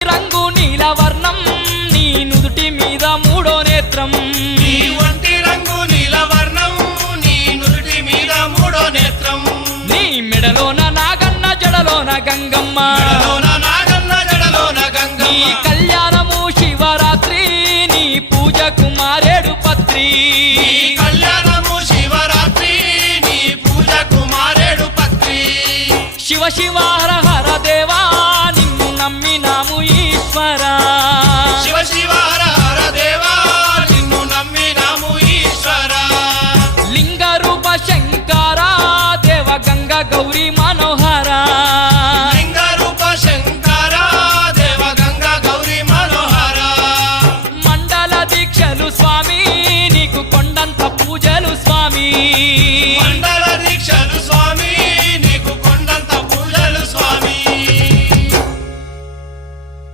రంగు నీలవర్ణం నీ నుదుటి మీద మూడో నేత్రం. నీ ఒంటి రంగు నీలవర్ణం నీ నుదుటి మీద మూడో నేత్రం. నీ మెడలోన నాగన్న జడలోన గంగమ్మ. నాగన్న జడలోన నీ గంగమ్మ. కళ్యాణము శివరాత్రి నీ పూజకు మారేడు పత్రి. నీ కళ్యాణము శివరాత్రి నీ పూజకు మారేడు పత్రి. శివ శివ హర ఈశ్వరా శివ శివ హర హర దేవా నిన్ను నమ్మినాము ఈశ్వర. లింగ రూప శంకర